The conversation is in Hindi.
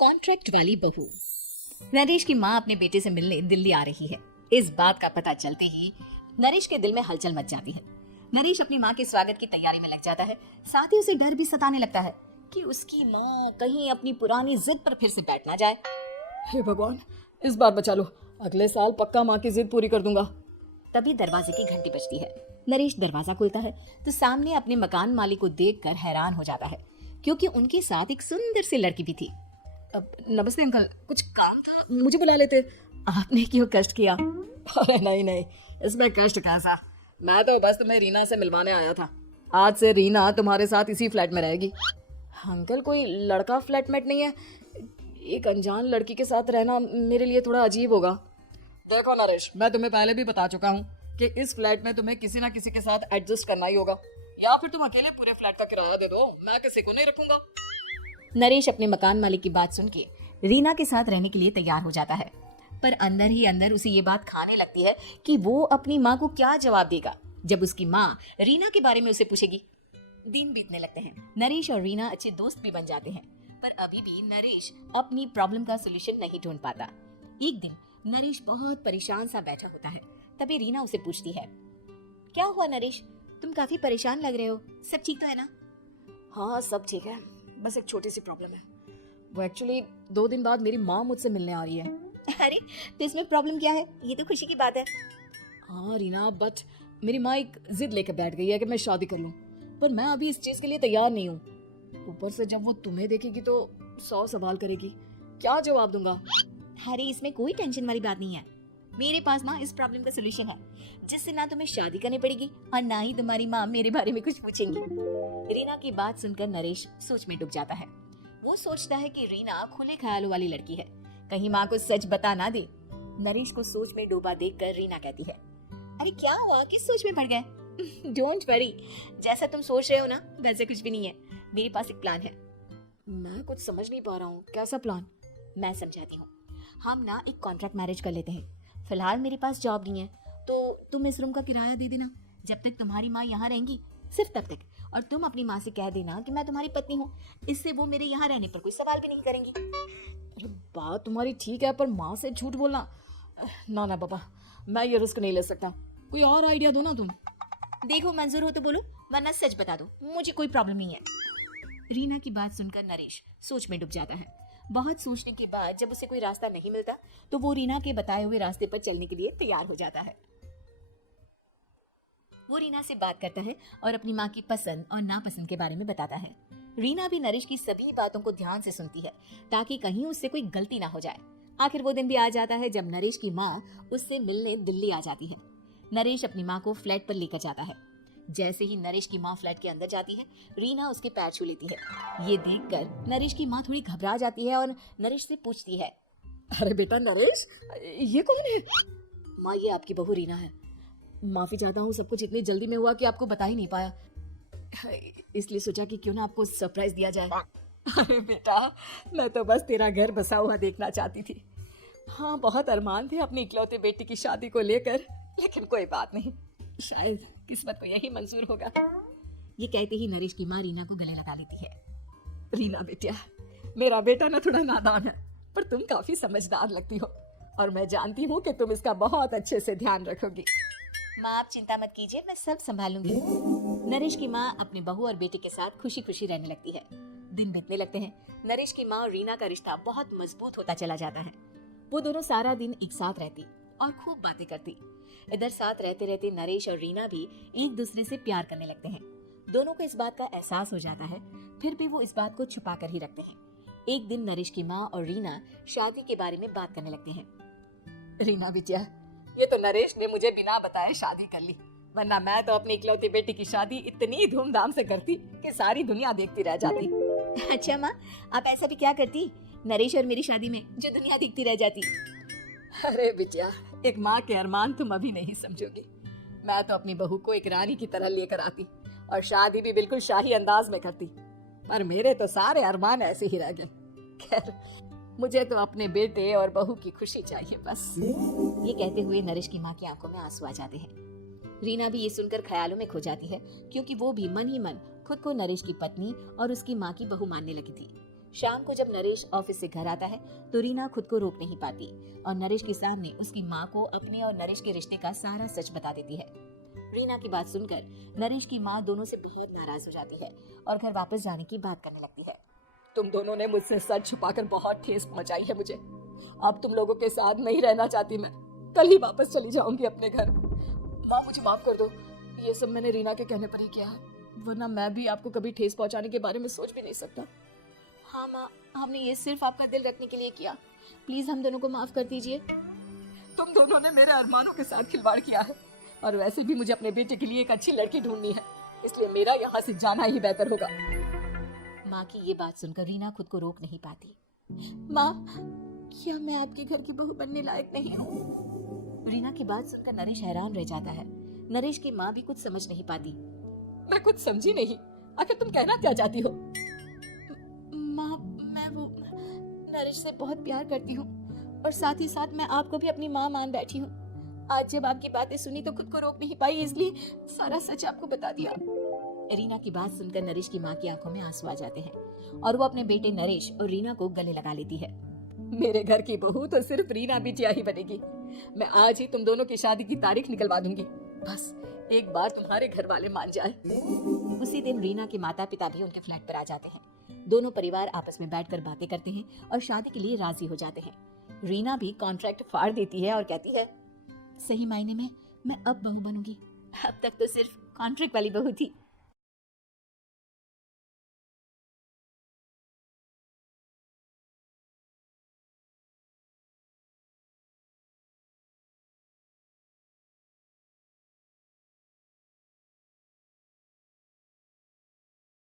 कॉन्ट्रैक्ट वाली बहू। नरेश की माँ अपने बेटे से मिलने दिल्ली आ रही है। इस बात का पता चलते ही नरेश के दिल में हलचल मच जाती है। नरेश अपनी माँ के स्वागत की तैयारी में लग जाता है। साथ ही उसे डर भी सताने लगता है कि उसकी माँ कहीं अपनी पुरानी जिद पर फिर से बैठ ना जाए। हे भगवान, इस बार बचा लो, अगले साल पक्का माँ की जिद पूरी कर दूंगा। तभी दरवाजे की घंटी बजती है। नरेश दरवाजा खोलता है तो सामने अपने मकान मालिक को देखकर हैरान हो जाता है, क्योंकि उनके साथ एक सुंदर सी लड़की भी थी। अब नमस्ते अंकल, कुछ काम था, मुझे बुला लेते। आपने क्यों कष्ट किया? अरे नहीं, इसमें कष्ट कैसा, मैं तो बस तुम्हें रीना से मिलवाने आया था। आज से रीना तुम्हारे साथ इसी फ्लैट में रहेगी। अंकल, कोई लड़का फ्लैटमेट नहीं है? एक अनजान लड़की के साथ रहना मेरे लिए थोड़ा अजीब होगा। देखो नरेश, मैं तुम्हें पहले भी बता चुका हूँ कि इस फ्लैट में तुम्हें किसी ना किसी के साथ एडजस्ट करना ही होगा, या फिर तुम अकेले पूरे फ्लैट का किराया दे दो, मैं किसी को नहीं रखूंगा। नरेश अपने मकान मालिक की बात सुन के रीना के साथ रहने के लिए तैयार हो जाता है, पर अंदर ही अंदर उसे ये बात खाने लगती है कि वो अपनी माँ को क्या जवाब देगा जब उसकी माँ रीना के बारे में उसे पूछेगी। दिन बीतने लगते हैं। नरेश और रीना अच्छे दोस्त भी बन जाते हैं, पर अभी भी नरेश अपनी प्रॉब्लम का सोल्यूशन नहीं ढूंढ पाता। एक दिन नरेश बहुत परेशान सा बैठा होता है। तभी रीना उसे पूछती है, क्या हुआ नरेश, तुम काफी परेशान लग रहे हो, सब ठीक तो है ना? हाँ, सब ठीक है, बस एक छोटी सी प्रॉब्लम है। वो एक्चुअली 2 दिन बाद मेरी माँ मुझसे मिलने आ रही है। अरे, तो इसमें प्रॉब्लम क्या है? ये तो खुशी की बात है। हाँ रीना, बट मेरी माँ एक जिद लेकर बैठ गई है कि मैं शादी कर लूँ, पर मैं अभी इस चीज के लिए तैयार नहीं हूँ। ऊपर से जब वो तुम्हें देखेगी तो 100 सवाल करेगी, क्या जवाब दूंगा? अरे, इसमें कोई टेंशन वाली बात नहीं है। मेरे पास ना इस प्रॉब्लम का सोल्यूशन है, जिससे ना तुम्हें शादी करनी पड़ेगी और ना ही तुम्हारी माँ मेरे बारे में कुछ पूछेंगी। रीना की बात सुनकर नरेश सोच में डूब जाता है। वो सोचता है कि रीना खुले ख्यालों वाली लड़की है, कहीं माँ को सच बता ना दे। नरेश को सोच में डूबा देखकर रीना कहती है, अरे क्या हुआ, किस सोच में पड़ गए? डोंट वरी, जैसा तुम सोच रहे हो ना वैसे कुछ भी नहीं है। मेरे पास एक प्लान है। मैं कुछ समझ नहीं पा रहा हूँ, कैसा प्लान? मैं समझाती हूँ। हम ना एक कॉन्ट्रैक्ट मैरिज कर लेते हैं। फिलहाल मेरे पास जॉब नहीं है, तो तुम इस रूम का किराया दे देना जब तक तुम्हारी माँ यहाँ रहेंगी, सिर्फ तब तक। और तुम अपनी माँ से कह देना कि मैं तुम्हारी पत्नी हूँ, इससे वो मेरे यहाँ रहने पर कोई सवाल भी नहीं करेंगी। अरे बात तुम्हारी ठीक है, पर माँ से झूठ बोलना, ना पापा, मैं ये रिस्क नहीं ले सकता। कोई और आइडिया दो ना तुम। देखो, मंजूर हो तो बोलो, वरना सच बता दो, मुझे कोई प्रॉब्लम नहीं है। रीना की बात सुनकर नरेश सोच में डूब जाता है। बहुत सोचने के बाद जब उसे कोई रास्ता नहीं मिलता तो वो रीना के बताए हुए रास्ते पर चलने के लिए तैयार हो जाता है। वो रीना से बात करता है और अपनी माँ की पसंद और नापसंद के बारे में बताता है। रीना भी नरेश की सभी बातों को ध्यान से सुनती है, ताकि कहीं उससे कोई गलती ना हो जाए। आखिर वो दिन भी आ जाता है जब नरेश की माँ उससे मिलने दिल्ली आ जाती है। नरेश अपनी माँ को फ्लैट पर लेकर जाता है। जैसे ही नरेश की माँ फ्लैट के अंदर जाती है, रीना उसके पैर छू लेती है। ये देखकर नरेश की माँ थोड़ी घबरा जाती है और नरेश से पूछती है, अरे बेटा नरेश, ये कौन है? माँ, ये आपकी बहू रीना है। माफी चाहता हूँ, सब कुछ इतनी जल्दी में हुआ कि आपको बता ही नहीं पाया, इसलिए सोचा कि क्यों ना आपको सरप्राइज दिया जाए। अरे बेटा, मैं तो बस तेरा घर बसा हुआ देखना चाहती थी। हाँ, बहुत अरमान थे अपनी इकलौते बेटी की शादी को लेकर, लेकिन कोई बात नहीं, शायद किस्मत को यही मंजूर होगा। ये कहते ही नरेश की माँ रीना को गले लगा लेती है। रीना बेटिया, मेरा बेटा ना थोड़ा नादान है, पर तुम काफी समझदार लगती हो, और मैं जानती हूँ कि तुम इसका बहुत अच्छे से ध्यान रखोगी। माँ, आप चिंता मत कीजिए, मैं सब संभालूंगी। नरेश की माँ अपने बहू और बेटे के साथ खुशी खुशी रहने लगती है। दिन बीतने लगते हैं। नरेश की माँ और रीना का रिश्ता बहुत मजबूत होता चला जाता है। वो दोनों सारा दिन एक साथ रहती और खूब बातें करती। इधर साथ रहते रहते नरेश और रीना भी एक दूसरे से प्यार करने लगते हैं। दोनों को इस बात का एहसास हो जाता है, फिर भी वो इस बात को छुपा कर ही रखते हैं। एक दिन नरेश की माँ और रीना शादी के बारे में बात करने लगते हैं। रीना बिटिया, ये तो नरेश ने मुझे बिना बताए शादी कर ली, वरना मैं तो अपनी इकलौती बेटी की शादी इतनी धूमधाम से करती कि सारी दुनिया देखती रह जाती। अच्छा माँ, आप ऐसा भी क्या करती नरेश और मेरी शादी में जो दुनिया देखती रह जाती? अरे बिटिया, एक माँ के अरमान तुम अभी नहीं समझोगी। मैं तो अपनी बहू को एक रानी की तरह लेकर आती और शादी भी बिल्कुल शाही अंदाज में करती, पर मेरे तो सारे अरमान ऐसे ही रह गए। खैर, मुझे तो अपने बेटे और बहू की खुशी चाहिए बस। ये कहते हुए नरेश की माँ की आंखों में आंसू आ जाते हैं। रीना भी ये सुनकर ख्यालों में खो जाती है, क्योंकि वो भी मन ही मन खुद को नरेश की पत्नी और उसकी माँ की बहू मानने लगी थी। शाम को जब नरेश ऑफिस से घर आता है तो रीना खुद को रोक नहीं पाती और नरेश के सामने उसकी माँ को अपने और नरेश के रिश्ते का सारा सच बता देती है। रीना की बात सुनकर नरेश की माँ दोनों से बहुत नाराज हो जाती है और घर वापस जाने की बात करने लगती है। तुम दोनों ने मुझसे सच छुपाकर बहुत ठेस पहुंचाई है मुझे। अब तुम लोगों के साथ नहीं रहना चाहती मैं। कल ही वापस चली जाऊंगी अपने घर। माँ मुझे माफ कर दो, ये सब मैंने रीना के कहने पर ही किया है, वरना मैं भी आपको कभी ठेस पहुंचाने के बारे में सोच भी नहीं सकता। हाँ माँ, हमने ये सिर्फ आपका दिल रखने के लिए किया, प्लीज हम दोनों को माफ कर दीजिए। तुम दोनों ने मेरे अरमानों के साथ खिलवाड़ किया है और वैसे भी मुझे अपने बेटे के लिए एक अच्छी लड़की ढूंढनी है, इसलिए मेरा यहाँ से जाना ही बेहतर होगा। माँ की ये बात सुनकर रीना खुद को रोक नहीं पाती। माँ, क्या मैं आपके घर की बहू बनने लायक नहीं हूँ? रीना की बात सुनकर नरेश हैरान रह जाता है। नरेश की माँ भी कुछ समझ नहीं पाती। मैं कुछ समझी नहीं, आखिर तुम कहना क्या चाहती हो? माँ, मैं वो नरेश से बहुत प्यार करती हूँ और साथ ही साथ मैं आपको भी अपनी माँ मान बैठी हूँ। आज जब आपकी बातें सुनी तो खुद को रोक नहीं पाई, इसलिए सारा सच आपको बता दिया। रीना की बात सुनकर नरेश की माँ की आंखों में आंसू आ जाते हैं और वो अपने बेटे नरेश और रीना को गले लगा लेती है। मेरे घर की बहू तो सिर्फ रीना बिटिया ही बनेगी। मैं आज ही तुम दोनों की शादी की तारीख निकलवा दूंगी, बस एक बार तुम्हारे घर वाले मान जाए। उसी दिन रीना के माता पिता भी उनके फ्लैट पर आ जाते हैं। दोनों परिवार आपस में बैठकर बातें करते हैं और शादी के लिए राजी हो जाते हैं। रीना भी कॉन्ट्रैक्ट फाड़ देती है और कहती है, सही मायने में मैं अब बहू बनूंगी, अब तक तो सिर्फ कॉन्ट्रैक्ट वाली बहू थी।